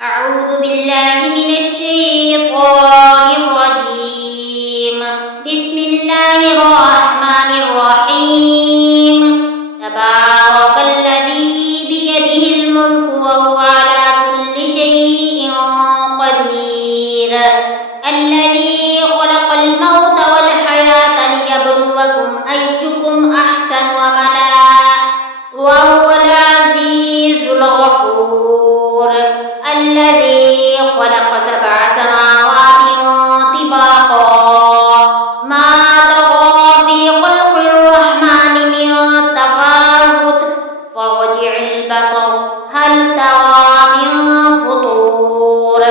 أعوذ بالله من الشيطان الرجيم. بسم الله الرحمن الرحيم. تبارك الذي بيده الملك وهو على كل شيء قدير. الذي خلق الموت والحياة ليبلوكم أيكم أحسن عملا وهو العزيز الغفور. الذي خلق 7 سماوات طباقا ما ترى في خلق الرحمن من تفاوت فارجع البصر هل ترى من فطور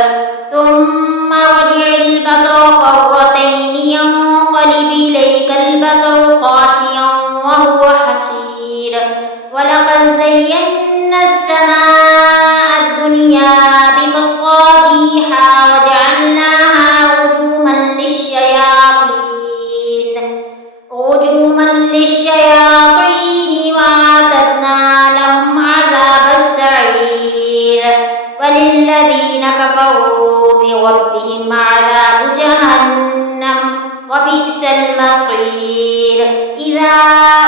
ثم ارجع البصر كرتين ينقلب إليك البصر خاسئا وهو حسير. ولقد زينا السماء الدنيا بمصابيح وجعلناها رجوما للشياطين وأعتدنا لهم عذاب السعير. وللذين كفروا بربهم عذاب جهنم وبئس المصير. إذا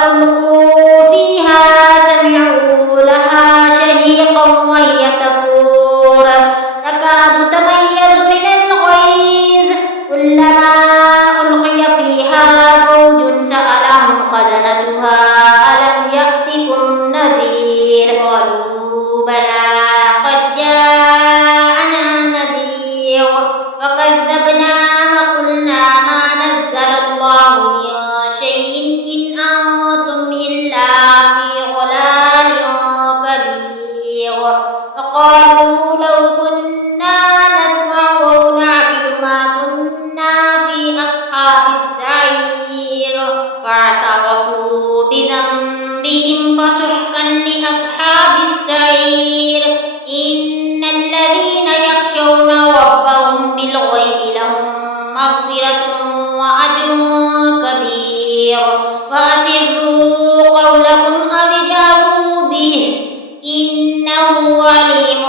ألقوا فيها سمعوا لها شهيقا وهي تفور تكاد تميز من الغيظ. كلما ألقي فيها فوج سألهم خزنتها ألم يأتكم نذير قالوا بلى قد جاءنا نذير فكذبنا وقلنا ما نزل الله من شيء إن أنتم إلا في ضلال كبير. فقالوا لو كنا نسمع أو نعقل ما كنا في أصحاب السعير. فاعترفوا بذنبهم فسحقا لأصحاب السعير. إن الذين يخشون ربهم بالغيب لهم مغفرة وأجر كبير. وأسروا قولكم أو اجهروا به إنه عليم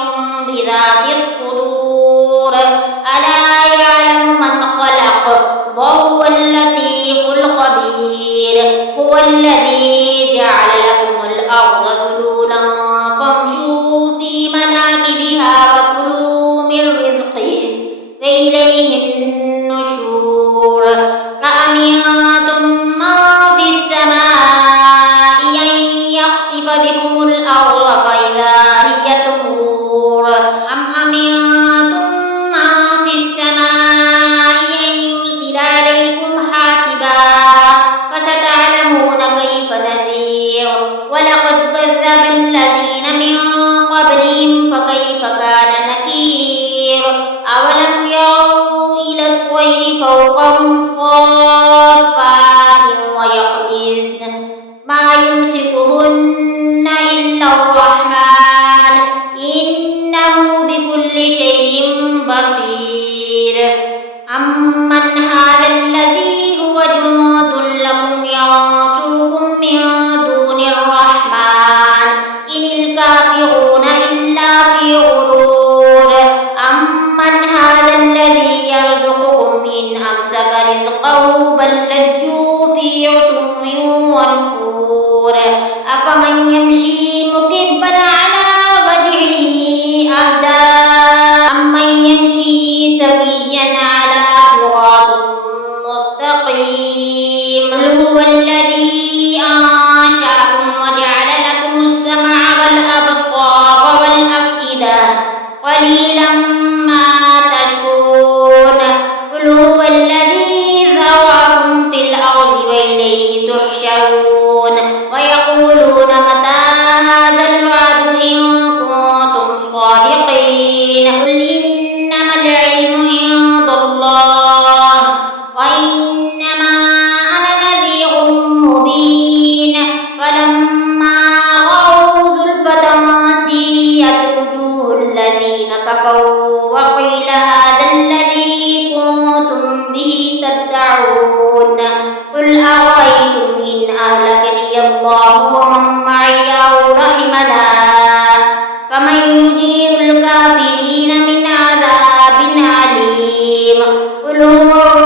هو